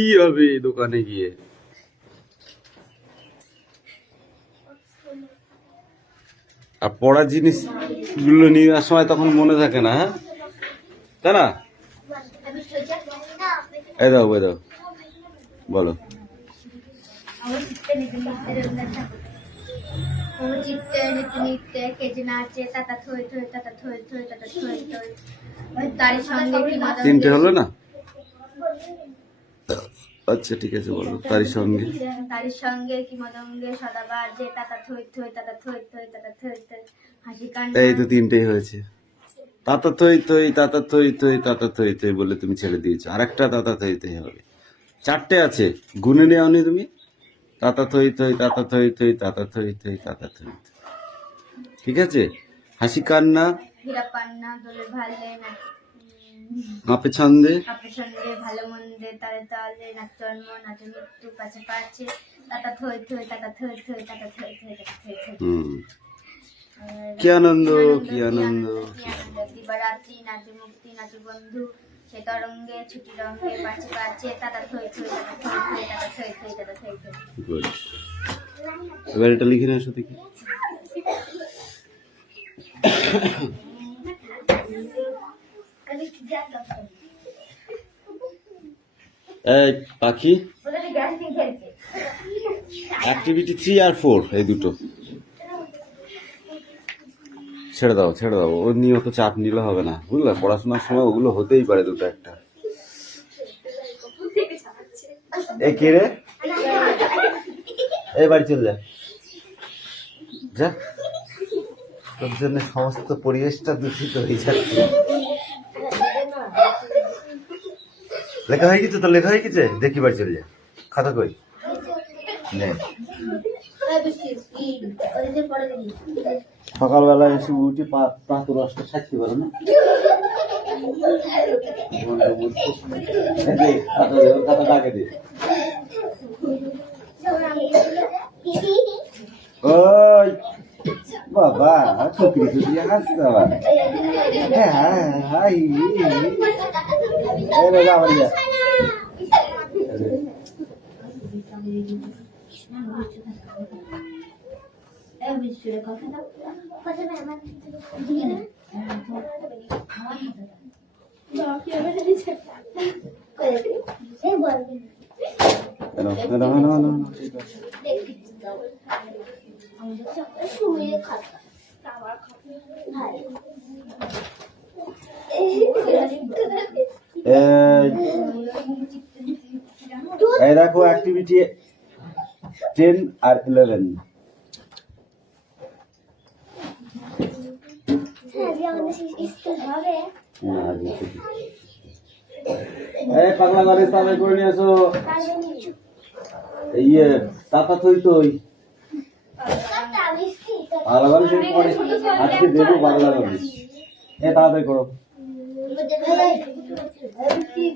কি হবে দোকানে গিয়ে? আর পড়ার জিনিস গুলো নিয়ে আসার সময় তখন মনে থাকে না, হ্যাঁ তাই না? এই দাও বলো। তিনটে হলো না? আচ্ছা ঠিক আছে বলো। তারই সঙ্গে কি মদঙ্গে সদাবার যে তাতা থই থই তাতা থই থই তাতা থই থই হাসি কান্না। এই তো তিনটেই হয়েছে। তাতা থই থই তাতা থই থই তাতা থই থই বলে তুমি ছেড়ে দিয়েছো। আরেকটা তাতা থই থই হবে। চারটে আছে, গুনে নেওনি তুমি? তাতা থই থই তাতা থই থই তাতা থই থই তাতা থই থই। ঠিক আছে। হাসি কান্না হীরা পান্না দোলে ভালে না আপে ছন্দে ভালো মন্দে তালে তালে নাচ জন্ম নাচে মৃত্যু পাছে পাচ্ছে তাতা থই থই তাতা থই থই তাতা থই থই তাতা থই থই। কি আনন্দ দিবারাত্রি নাচে মুক্তি নাচে বন্ধু সে তরঙ্গে ছুটি রঙে পাচ্ছে পাচ্ছে তাতা থই থই তাতা থই থই তাতা থই থই তাতা থই থই। গুড। এবার এটা লিখে নাও দেখি। এই পাখি অ্যাক্টিভিটি 3 আর 4 এই দুটো ছেড়ে দাও ও নিয়ে অত চাপ নিলে হবে না, বুঝলে? পড়াশোনার সময় ওগুলো হতেই পারে দুটো একটা। এ কে রে? এই বাড়ি চলে যা তোর জন্য সমস্ত পরিবেশটা দূষিত হয়ে যাচ্ছে। লেখা হয়ে গেছে তো? লেখা হয়ে গেছে, দেখি বাড়ি চলে যা। খাতা কই নে। সকালবেলা এসে উঠে প্রাত রসটা সাজতে পারো না? খাতাটা আগে দে। ওই বাবা টুকরি হাসতে আবার। এই দেখো অ্যাক্টিভিটি 10 আর 11। এই পাগলা গাড়ি তাড়াতাড়ি করে নিয়ে আসো। ইয়ে তাতা থই থই পাগলা গাড়ি সেই পরে আজকে দেবো। পাগলা গাড়ি এ তাড়াতাড়ি করো,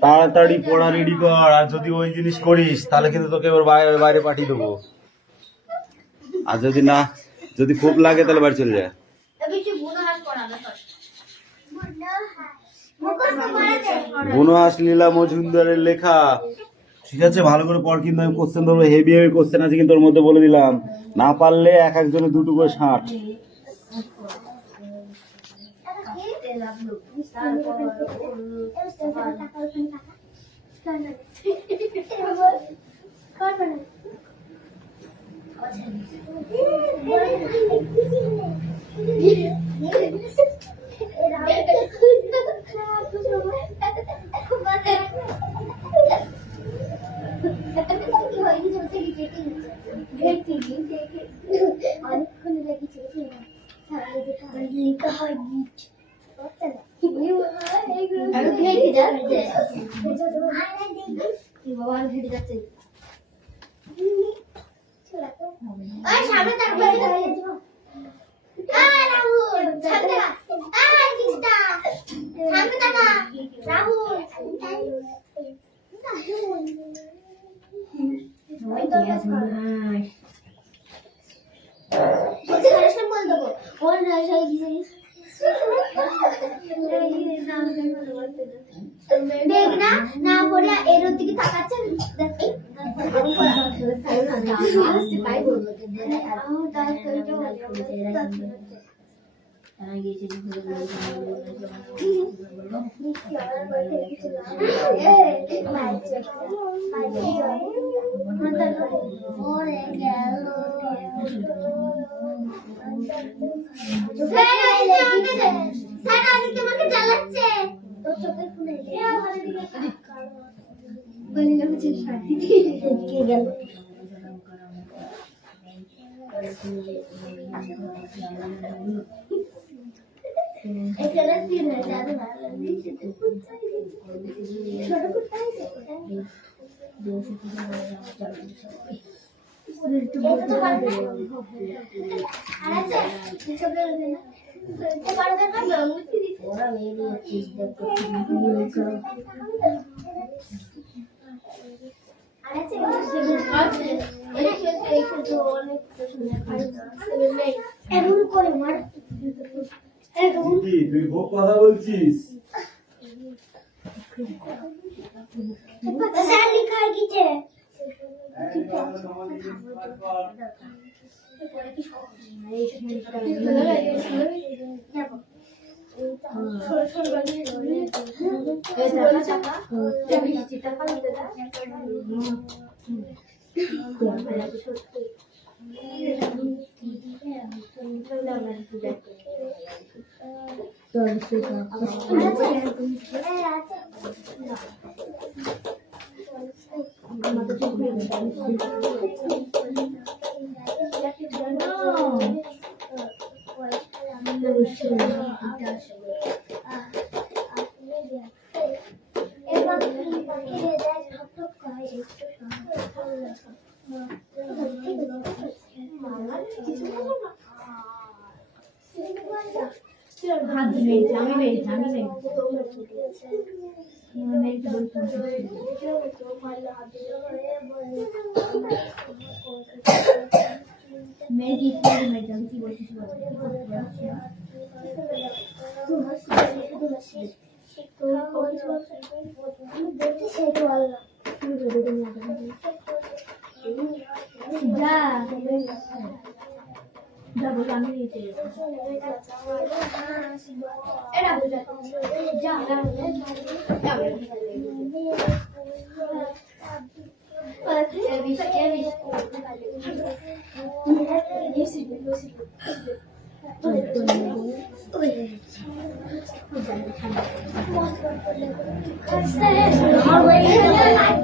তাড়াতাড়ি পড়া রেডি কর। আর যদি ওই জিনিস করিস তাহলে কিন্তু তোকে এবার বাইরে পাঠিয়ে দেবো। আর যদি খুব লাগে তাহলে বাড়ি চলে যায়। বুনহাস লীলা মজুমদারের লেখা। ঠিক আছে, ভালো করে পড় কিন্তু। আমি কোশ্চেন ধরবো, হেভি কোশ্চেন আছে কিন্তু ওর মধ্যে বলে দিলাম। না পারলে এক একজনের 2 করে 60। দেখ না না পড়ে এর দিকে তাকাচ্ছে। তোমাকে জ্বালাচ্ছে তোর চোখের খুলে বলিলাম যে শান্তি কে গেল এখানে তিন হাজার এমন করে মার তুই খুব কথা বলছিস স্যার লিখা গিয়েছে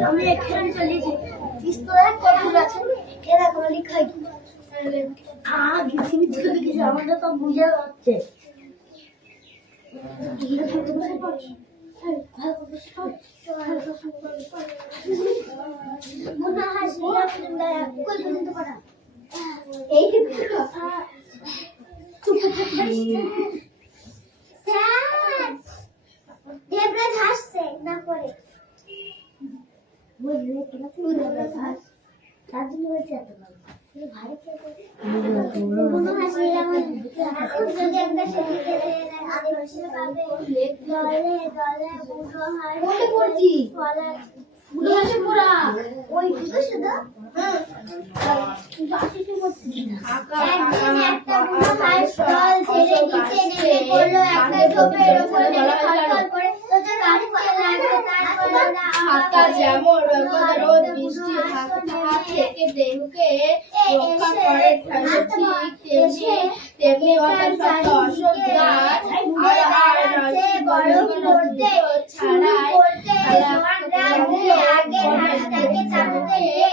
আমি এখানে চলেছি পিস্তলের কত আছে এরা কোন লিখাই কিছু কিছু আমাদের তো বুঝে যাচ্ছে দেবরাজ হাসছে না করে বুঝলে কিনা তুই দেবরাজ হাস তার জন্য বলছে এত ভালো ভারী কোনো হাসি আমার এখন যদি একটা সেদিকে আদিবাসী পাবে গলে গলে বুড়ো হাস বলে পড়ছি গলে বুড়ো হাসে পড়া ওই শুধু শুধু বাকি কি করছিস একদিন একটা বুড়ো হাস জল ছেড়ে নিচে নেমে পড়লো একটা ঝোপের উপরে খটখট করে তোদের গাড়ি লাগবে তারপর হাতা যেমন রোদ বৃষ্টি হাত থেকে দেহকে রক্ষা করে ঠিক তেমনি অসত্য অশোক গাছ আর বরফ পড়তে ছাড়াই আগের হাঁসটাকে চালাতে গিয়ে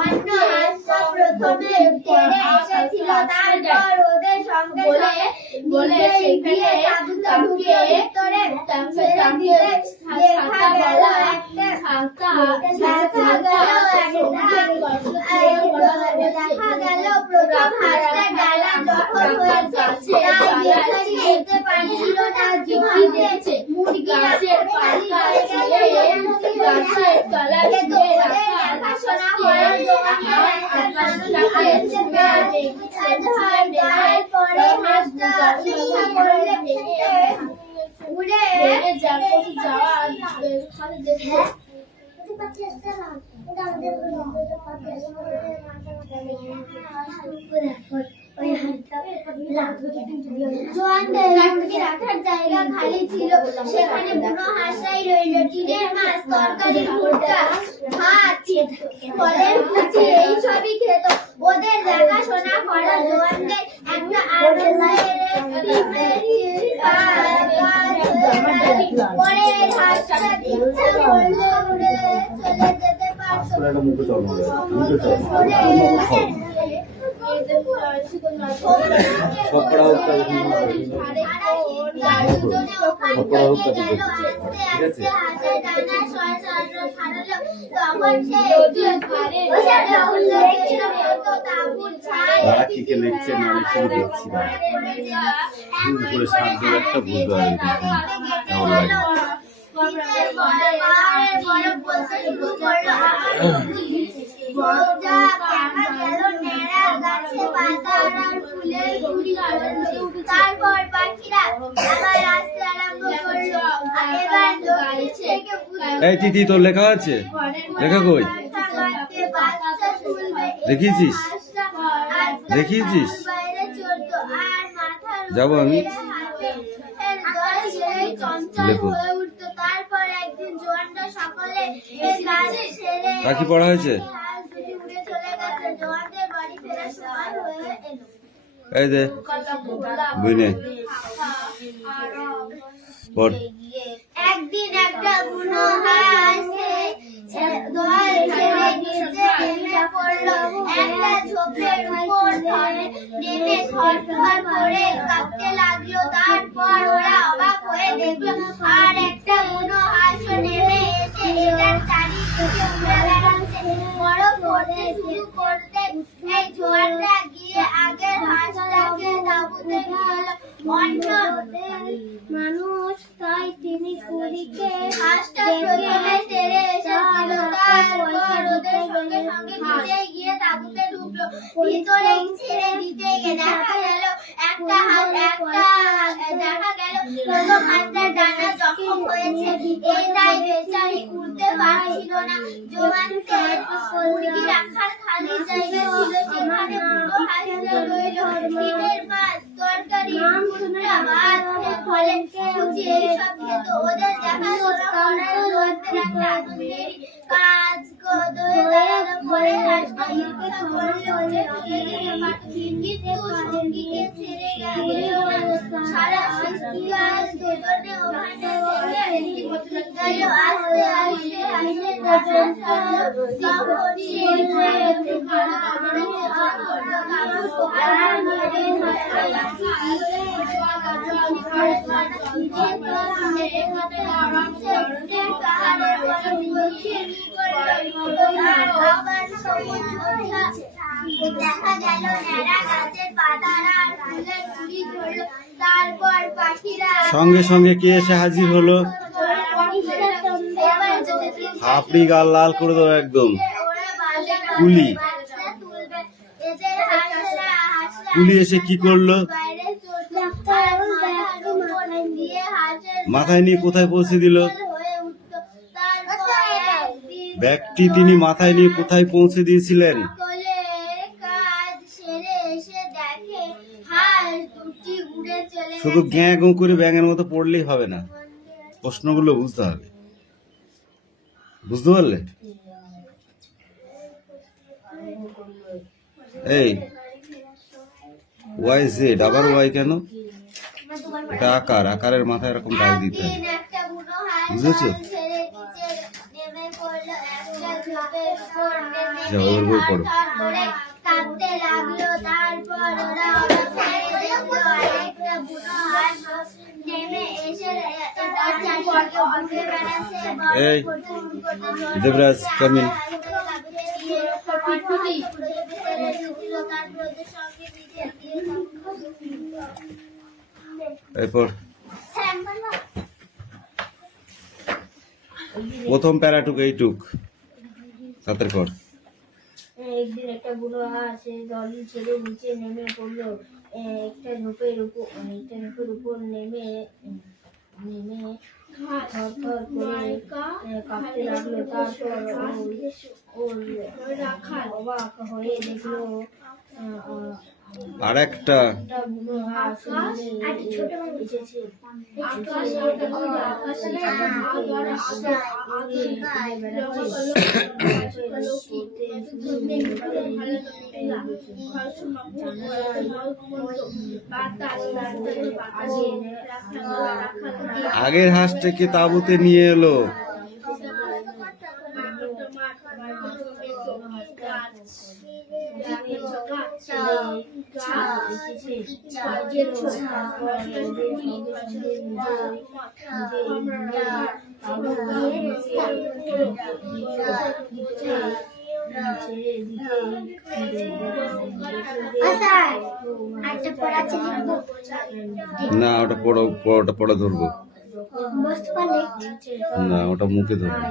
অন্য হাঁসটা প্রথমে তেড়ে এসেছিল তারপর ওদের সঙ্গে বলে সেখানে তাকে দেখা গেল একটা দেখা গেল প্রথম হাঁসটা ডালা যখন হয়েছে তার বেচারি যেতে পারছিল না জমিতে মুরগি গাছের পাতা ছিঁড়ে গাছের তলা ছিঁড়ে দেখাশোনা করার জন্য একটা মানুষকে পরে হাঁসটা ইচ্ছা করলে উড়ে দেখতে পাচ্ছি আসলাম এটা আমাদের জোয়ানদের রাখার জায়গা খালি ছিল, সেখানে বুনো হাঁসরাই রইল। টিনের মাছ, তরকারি, ভুট্টা, ভাত, ফলের কুচি এইসবই খেত। ওদের দেখাশোনা করা জোয়ানদের একটা পরের হাঁসটা ইচ্ছা করলে উড়ে চলে যেতে পারতো। তারা কি কে লিখছে না লিখছে দেখছি না করে সাহায্য একটা বুঝতে পারি কেমন লাগে তারপর পাখিরা আবার আসতে আরম্ভ করলো। এবার দক্ষিণ থেকে এই তিথি তোর লেখা আছে লেখা কই দেখিয়েছিস দেখিয়েছিস যাবো আমি লেখো তারপর একদিন জোয়ানরা সকলে কাজ সেরে কাকি পড়া হয়েছে উড়ে চলে গেছে। জোয়ানদের বাড়ি ফেরার সময় হয়ে এলো। এই দে বুঝলে পড় একদিন একটা বুনো হাঁস দল ছেড়ে নিচে নেমে পড়লো। একটা ঝোপের উপর নেমে থরথর করে কাঁপতে লাগলো। তারপর ওরা অবাক হয়ে দেখলো আর একটা বুনো হাঁসও নেমে এসে এটার চারিদিকে উড়ে বেড়াচ্ছে। বরফ পড়তে শুরু করতে এই জোয়ানরা গিয়ে আগের হাঁসটাকে তাঁবুতে নিয়ে এলো। অন্য মানুষ তাই তিনি কুড়িকে হাঁসটা প্রথমে তেড়ে এসেছিল। তারপর ওদের সঙ্গে সঙ্গে নিচে গিয়ে তাঁবুতে ঢুকলো। ভিতরে ছেড়ে দিতে দেখা গেল প্রথম হাঁসটার ডানা জখম হয়েছে। এটাই বেচারি উঠতে পারছিল না। জোয়ানদের মুরগি রাখার খালি জায়গা ছিল, সেখানে বুনো হাঁসটা রইল। টিনের মাছ, তরকারি, ভুট্টা, ভাত, ফলের কুচি এইসব খেত। ওদের দেখাশোনা করার জোয়ানদের একটা আনন্দেরই কাজ হয়ে দাঁড়ালো। পরে হাঁসটা ইচ্ছা করলে ওদের ফিরে যেতে পারত, কিন্তু সঙ্গীকে ছেড়ে গেল না। সারা সৃষ্টি আজ দুজনে ওখানে থেকে গেল। আস্তে আস্তে হাসির কাছে তখন সেই দেখা গেল ন্যাড়া গাছের পাতারা আর ফুলের কুড়ি ধরলো। তারপর পাখিরা সঙ্গে সঙ্গে কে এসে হাজির হলো হাপড়ি গাল লাল করে দাও একদম কুলি কুলি এসে কি করলো মাথায় নিয়ে কোথায় পৌঁছে দিল ব্যক্তি তিনি মাথায় নিয়ে কোথায় পৌঁছে দিয়েছিলেন শুধু গ্যাঁ গো করে ব্যাঙের মতো পড়লেই হবে না প্রশ্নগুলো বুঝতে হবে বুঝতে পারলে এই ওয়াই জেড আবার ওয়াই কেন এটা আকার আকারের মাথায় এরকম দাগ দিতে হবে বুঝেছো যাও ওর বই পড়ো কাঁদতে লাগলো তারপর ওরা আরেকটা বুনো হাঁস নেমে এসে তার চারপাশে ঘুরে বেড়াচ্ছে এই দেবরাজ কামিং এরপর প্রথম প্যারাটুক এইটুক সাতের পর একদিন একটা বুড়ো হাঁস দল ছেড়ে নিচে নেমে পড়লো একটা ঝোপের উপর নেমে থরথর করে কাঁপতে লাগলো। তারপর ওর রাখাল অবাক হয়ে দেখলো আর একটা একটা বুনো হাঁস এসেছে। আগের হাঁসটাকে তাঁবুতে নিয়ে এলো। না ওটা পড়া ধরবো না, ওটা মুখে ধরবো,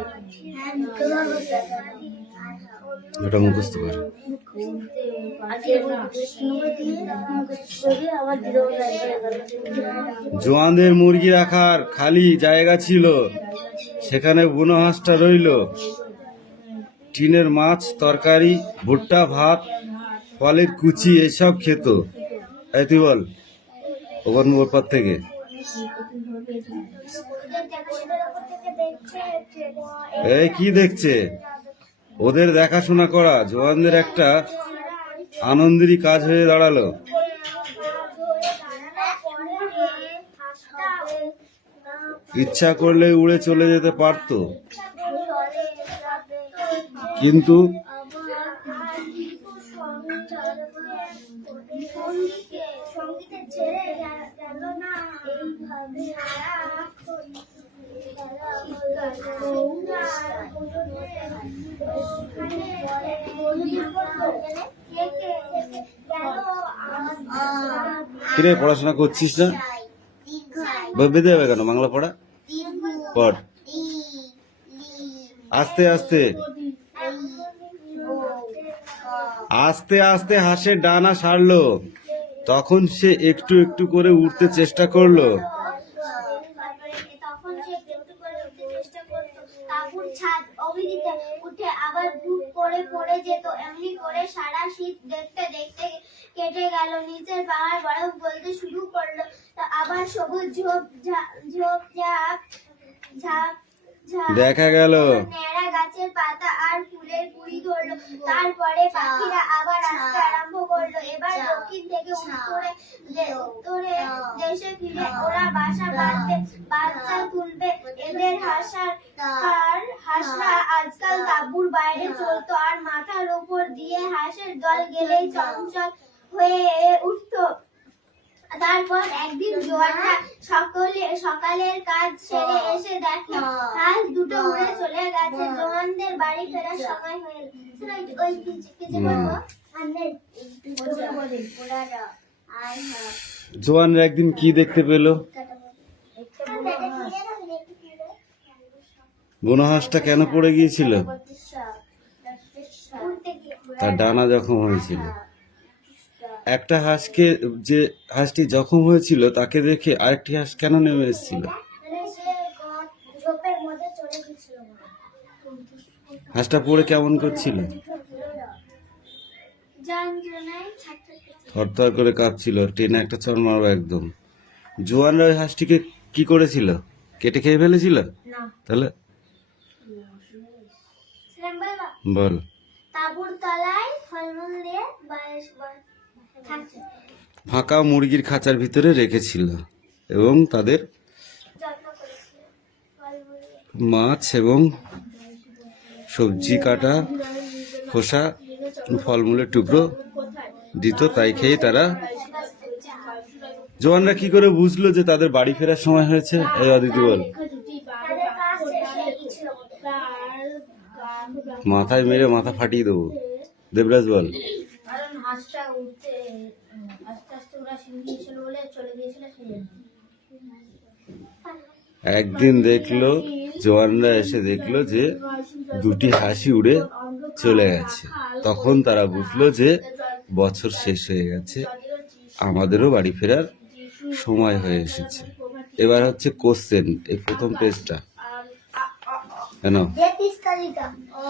ওটা মুখস্থ কর। জোয়ানদের মুরগি রাখার খালি জায়গা ছিল, সেখানে বুনো হাঁসটা রইল। টিনের মাছ, তরকারি, ভুট্টা, ভাত, ফলের কুচি এসব খেত। এই তুই বল ওর পর থেকে এই কি দেখছে? ওদের দেখাশোনা করা জওয়ানদের একটা আনন্দেরই কাজ হয়ে দাঁড়ালো। ইচ্ছা করলে উড়ে চলে যেতে পারতো, কিন্তু কিরে পড়াশোনা করছিস না? বেঁধে যাবে কেন? বাংলা পড়া পড় আস্তে আস্তে আস্তে আস্তে। হাঁসের ডানা সারলো, তখন সে একটু একটু করে উঠতে চেষ্টা করলো। উঠে আবার বুক করে পড়ে যেত। এমনি করে সারা শীত দেখতে দেখতে কেটে গেল। নিচের পাহাড় বরফ গলতে শুরু করলো। আবার সবুজ ঝোপ ঝাপ দেখা গেল ন্যাড়া গাছের পাতা আর ফুলের কুড়ি ধরলো। তারপরে পাখিরা আবার আসতে আরম্ভ করলো। এবার দক্ষিণ থেকে উত্তরে দেশে ফিরে ওরা বাসা বাঁধবে, বাচ্চা তুলবে। এদের হাঁসরা আজকাল তাঁবুর বাইরে চলতো, আর মাথার উপর দিয়ে হাঁসের দল গেলেই চঞ্চল হয়ে উঠতো। তারপর একদিন জোয়ানরা সকালের কাজ সেরে এসে দেখে হাঁস দুটো উড়ে চলে গেছে। জোয়ানদের বাড়ি ফেরার সময় হয়ে জোয়ানরা একদিন কি দেখতে পেল? বুনো হাঁসটা কেন পড়ে গিয়েছিল? তার ডানা জখম হয়েছিল। একটা হাঁসকে, যে হাঁসটি জখম হয়েছিল তাকে দেখে আরেকটি হাঁস কেন নেমে এসেছিল? হাঁসটা পড়ে কেমন করছিল? থরথর করে কাঁপছিল, টেনে একটা চড় মারবো একদম। জোয়ানরা ওই হাঁসটিকে কি করেছিল? কেটে খেয়ে ফেলেছিল? তাহলে বল। তাঁবুর তলায় ফলমূল দিয়ে ফাঁকা মুরগির খাঁচার ভিতরে রেখেছিল এবং তাদের মাছ এবং সবজি কাটা, খোসা, ফলমূলের টুকরো দিত, তাই খেয়ে তারা। জওয়ানরা কি করে বুঝলো যে তাদের বাড়ি ফেরার সময় হয়েছে? এই অদিতি বল। মাথায় মেরে মাথা ফাটিয়ে দেবো। দেবরাজ বল। একদিন দেখলো, জওয়ানরা এসে দেখলো যে দুটি হাসি উড়ে চলে গেছে। তখন তারা বুঝলো যে বছর শেষ হয়ে গেছে, আমাদেরও বাড়ি ফেরার সময় হয়ে এসেছে। এবার হচ্ছে কোশ্চেন, এই প্রথম পেজটা কেন যে 30 তালিকা ও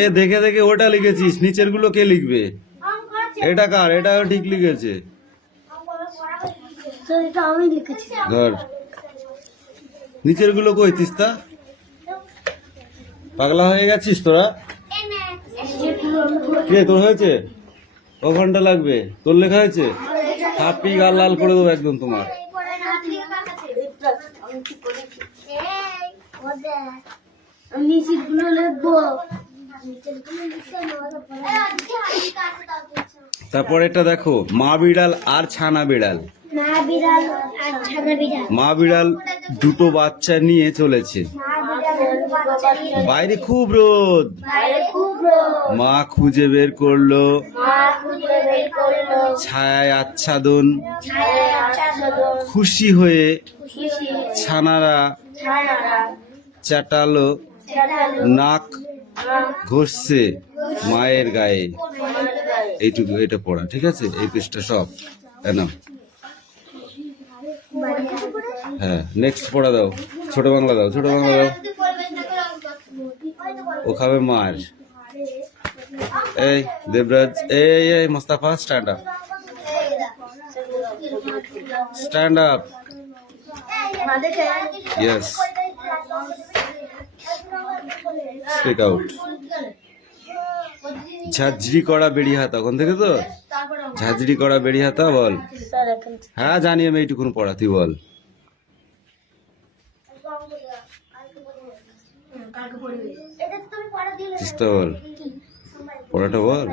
এ দেখে দেখে ওটা লিখেছিস, নিচের গুলো কে লিখবে? এটা কার? এটা ঠিক লিখেছে। এটা আমি লিখেছি। ধর নিচের গুলো কই তিস্তা, পাগলা হয়ে গেছিস তোরা? কে তোর হয়েছে? ক ঘন্টা লাগবে? তোর লেখা হয়েছে? হাপি গাল লাল করে দেবো একদম তোমার। নিচেরগুলো লিখবো। তারপর এটা দেখো, মা বিড়াল আর ছানা বিড়াল। মা বিড়াল আর ছানা বিড়াল। মা বিড়াল দুটো বাচ্চা নিয়ে চলেছে, বাইরে খুব রোদ। মা খুঁজে বের করলো ছায়ায় আচ্ছাদন, খুশি হয়ে ছানারা চাটালো, নাক ঘষছে মায়ের গায়ে। এইটুকু, এটা পড়া ঠিক আছে? এই পৃষ্ঠা সব না। হ্যাঁ, নেক্সট পড়া দাও, ছোট বাংলা দাও, ছোট বাংলা দাও। ও খাবে মার। এই দেবরাজ, এই Mostafa, stand up, stand up. Yes, speak out. ঝাঁঝরি করা বেড়ি হাতা, ওখান থেকে তো ঝাঁঝরি করা বেড়ি হাতা বল। হ্যাঁ জানি আমি, এইটুকুন পড়া, তুই বল। তিস্তা বল, পড়াটা বল।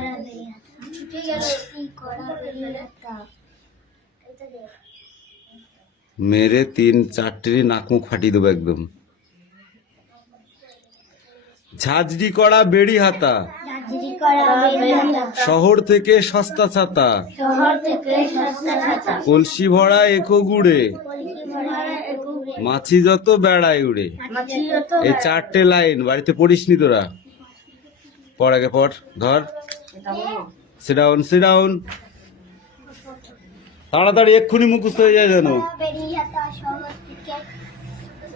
মেরে 3-4টি নাক মুখ ফাটিয়ে দেবো একদম। ঝাঁঝরি করা বেড়ি হাতা, শহর থেকে সস্তা ছাতা, কলসি ভরা এখো গুড়ে, মাছি যত বেড়ায় উড়ে। এই 4টে লাইন বাড়িতে পড়িসনি তোরা? পড়, আগে পড়, ধর। Sit down, sit down. তাড়াতাড়ি, এক্ষুনি মুখস্থ হয়ে যায় যেন।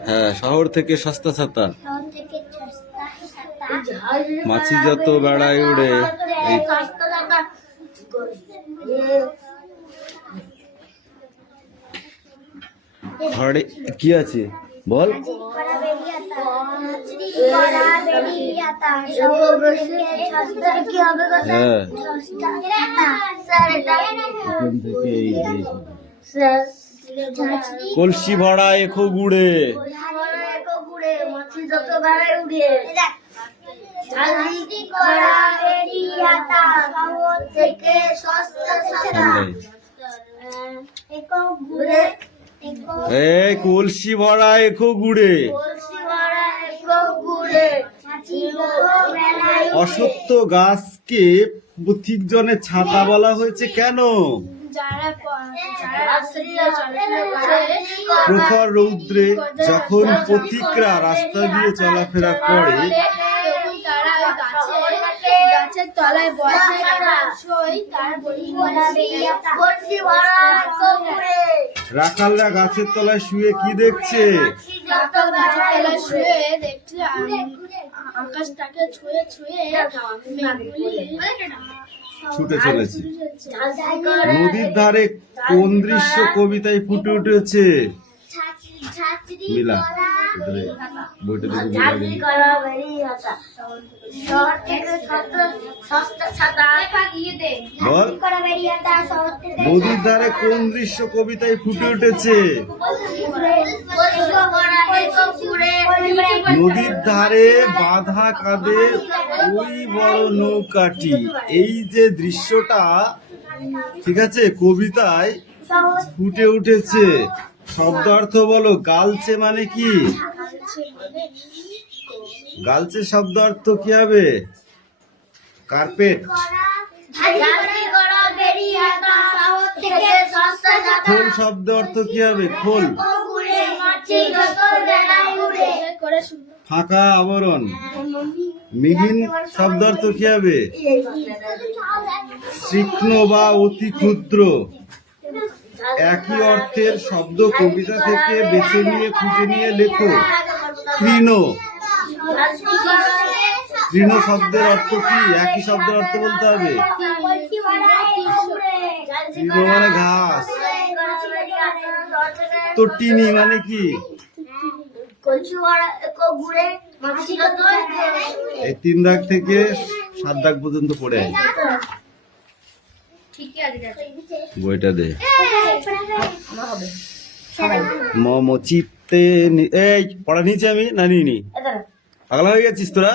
হ্যাঁ, শহর থেকে সস্তা ছাতা, মাছি যত বেড়ায় উড়ে। এই ঘরে কি আছে বল? হ্যাঁ, কলসি ভরা এখো গুড়ে, এই কলসি ভরা এখো গুড়ে। অসত্য গাছকে পথিক জনের ছাতা বলা হয়েছে কেন? প্রখর রৌদ্রে যখন পথিকরা রাস্তা দিয়ে চলাফেরা করে, রাখালরা গাছের তলায় শুয়ে কি দেখছে? আকাশটাকে ছুঁয়ে ছুঁয়ে ছুটে চলেছে। নদীর ধারে কোন দৃশ্য কবিতায় ফুটে উঠেছে? মিলা বইটা বল। নদীর ধারে কোন দৃশ্য কবিতায় ফুটে উঠেছে? নদীর ধারে বাঁধা কাঁধে ওই বড় নৌকাটি। এই যে দৃশ্যটা, ঠিক আছে, কবিতায় ফুটে উঠেছে। শব্দ অর্থ বলো। গালছে মানে কি? গালছে শব্দ অর্থ কি হবে? কার্পেট। খোল শব্দ অর্থ কি হবে? খোল। ফাঁকা আবরণ। মিহিন শব্দ অর্থ কি হবে? তীক্ষ্ণ বা অতি ক্ষুদ্র। একই অর্থের শব্দ কবিতা থেকে বেছে নিয়ে খুঁজে নিয়ে লেখো। তৃণ। তৃণ শব্দের অর্থ কি? একই শব্দের অর্থ বলতে হবে। তৃণ মানে ঘাস। তো টিনি মানে কি? এই 3 দাগ থেকে 7 দাগ পর্যন্ত পড়ে আয়। বইটা দে। মম চিত্তে এই পড়া নিচে আমি না নিইনি। পাগলা হয়ে গেছিস তোরা?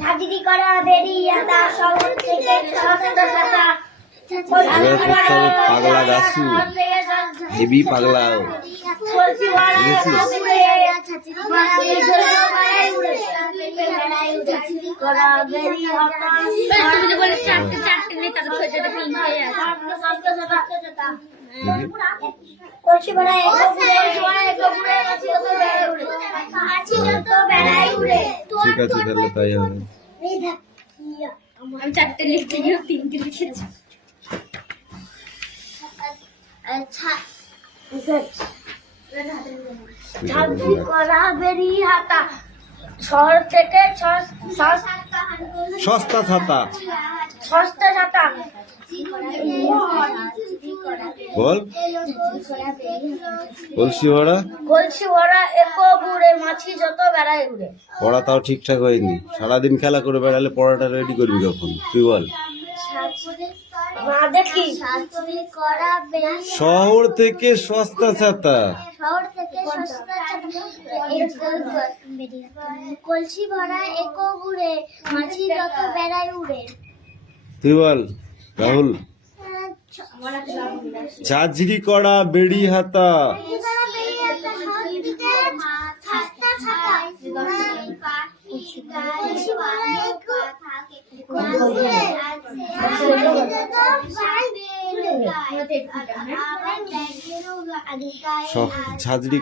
ঝাঁঝরি করা বেরিয়াতা শহর থেকে সস্তা পাগলা গাছু হেবি পাগলা ঠিক আছে তাহলে তাই হবে। আমি 4টে লিখতে গিয়ে 3টে লিখেছি। ঝাঁঝরি করা বেরিয়াতা শহর থেকে সস্তা ছাতা সস্তা ছাতা বল। কলসি ভরা কলসি ভরা একো ঘুরে মাছি যত বেড়ায় উড়ে। পড়া তাও ঠিকঠাক হয়নি। সারাদিন খেলা করে বেড়ালে পড়াটা রেডি করবি কখন? তুই বল। শহর থেকে সস্তা ছাতা। শহর থেকে সস্তা কলসি ভরা একো ঘুরে মাছি যত বেড়ায় উড়ে। তুই বল রাহুল। ঝাঁঝরি করা বেড়ি হাতা। ঝাঁঝরি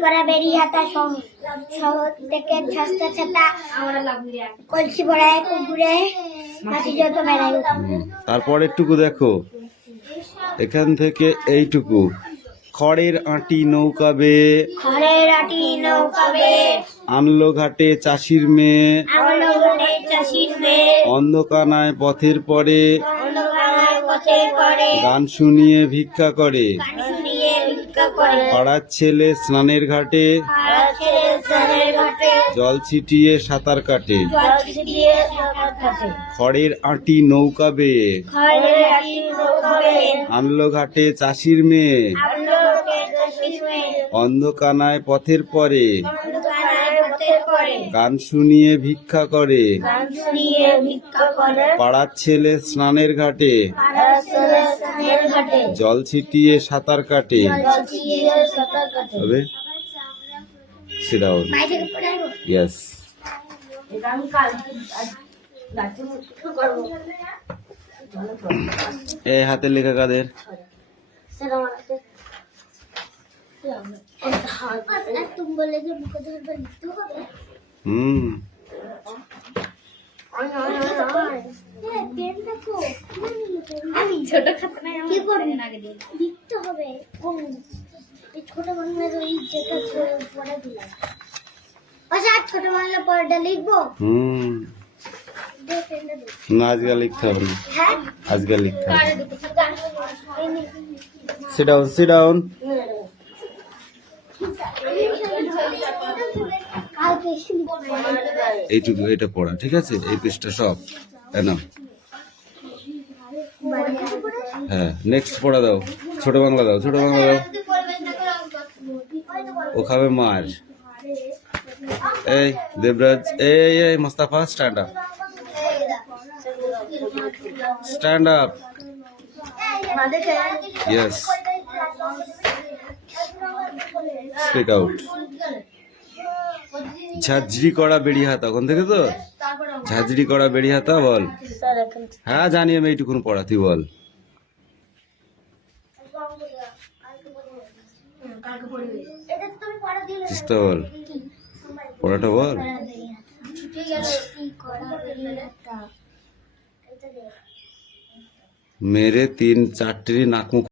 করা বেরিয়াতা শহর থেকে সস্তা ছাতা কলসি ভরা একো ঘুরে মাছি যত বেড়ায় উড়ে। তারপরেরটুকু দেখো, এখান থেকে এইটুকু। খড়ের আঁটি নৌকা বেয়ে খড়ের আঁটি নৌকা বেয়ে আনলো ঘাটে চাষির মেয়ে। আনলো ঘাটে চাষির মেয়ে অন্ধকানায় পথের পরে অন্ধকার পথের পরে গান শুনিয়ে ভিক্ষা করে। গান শুনিয়ে ভিক্ষা করে। পাড়ার ছেলে স্নানের ঘাটে আর ছেলে স্নানের ঘাটে জল ছিটিয়ে সাঁতার কাটে। জল ছিটিয়ে সাঁতার কাটে। খড়ের আঁটি নৌকা বেয়ে খড়ের আঁটি নৌকা বেয়ে আনলো ঘাটে চাষির মেয়ে। আনলো ঘাটে চাষির মেয়ে অন্ধকানায় পথের পরে অন্ধকার পথের পরে গান শুনিয়ে ভিক্ষা করে। গান শুনিয়ে ভিক্ষা করে। পাড়ার ছেলে স্নানের ঘাটে আর ছেলে স্নানের ঘাটে জল ছিটিয়ে সাঁতার কাটে। জল ছিটিয়ে সাঁতার কাটে। হবে sit down বাইরে পড়াবো yes এটা আমি কাল লাঠি শুরু করব। এই হাতের লেখা কাদের? সেরকম আছে তুমি বলে যে মুখ ধরবে লিখতে হবে। আমি ছোট খাতা নাই কি করবি? আগে দিয়ে লিখতে হবে কোন এই ছোট বাংলার ওই যেটা পড়ে দিলাম। আচ্ছা ছোট বাংলা পড়াটা লিখবো। না আজকে লিখতে হবে না, হ্যাঁ আজকে লিখতে হবে। কারে দিতে sit down কালকে এইটুকু এটা পড়া ঠিক আছে। এই পৃষ্ঠা সব না। হ্যাঁ নেক্সট পড়া দাও, ছোট বাংলা দাও, ছোট বাংলা দাও। ও খাবে মার। এই দেবরাজ, এই Mostafa stand up, stand up. Yes speak out. ঝাঁঝরি করা বেড়ি হাতা, ওখান থেকে তো ঝাঁঝরি করা বেড়ি হাতা বল। হ্যাঁ জানি আমি এইটুকুন পড়া, তুই বল। কালকে পড়বে। এটা তো তুমি পড়া দিলে না। চেষ্টা বল, পড়াটা বল। ছুটে গেল। কি করা দিলে এটা দে। মেরে 3-4টি নাক মুখ